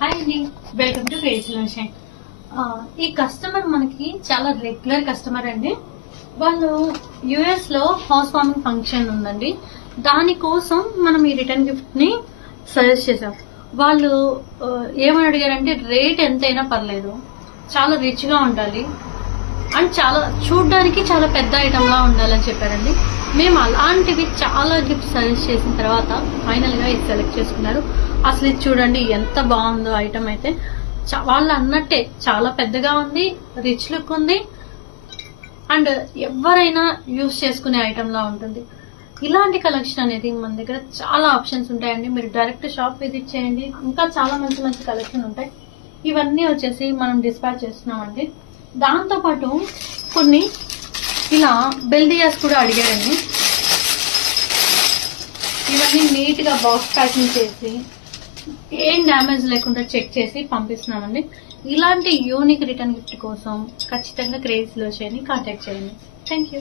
Hi అండి, welcome to crazy shine. ఈ customer మనకి చాలా రెగ్యులర్ కస్టమర్ అండి. వాళ్ళు యుఎస్ లో హౌస్ వార్మింగ్ ఫంక్షన్ ఉందండి. దానికోసం మనం ఈ రిటర్న్ గిఫ్ట్ ని సజెస్ట్ చేసాం. వాళ్ళు ఏమని అడిగారంటే రేట్ ఎంతైనా పర్లేదు, చాలా రిచ్ గా ఉండాలి అండ్ చాలా చూడ్డానికి చాలా పెద్ద ఐటమ్ లా ఉండాలని చెప్పారండి. మేము అలాంటివి చాలా గిఫ్ట్ సజెస్ట్ చేసిన తర్వాత ఫైనల్ గా ఇది సెలెక్ట్ చేసుకున్నారు. అసలు ఇది చూడండి ఎంత బాగుందో ఐటమ్ అయితే. వాళ్ళు అన్నట్టే చాలా పెద్దగా ఉంది, రిచ్ లుక్ ఉంది అండ్ ఎవరైనా యూజ్ చేసుకునే ఐటమ్ లా ఉంటుంది. ఇలాంటి కలెక్షన్ అనేది మన దగ్గర చాలా ఆప్షన్స్ ఉంటాయండి. మీరు డైరెక్ట్ షాప్ విజిట్ చేయండి, ఇంకా చాలా మంచి మంచి కలెక్షన్ ఉంటాయి. ఇవన్నీ వచ్చేసి మనం డిస్పాచ్ చేస్తున్నామండి. దాంతో పాటు కొన్ని ఇలా బెల్దియాస్ కూడా అడిగారండి. ఇవన్నీ నీట్ గా బాక్స్ ప్యాకింగ్ చేసి ఏం డ్యామేజ్ లేకుండా చెక్ చేసి పంపిస్తున్నామండి. ఇలాంటి యూనిక్ రిటర్న్ గిఫ్ట్ కోసం ఖచ్చితంగా క్రేజీలో షైన్ ని కాంటాక్ట్ చేయండి. Thank you.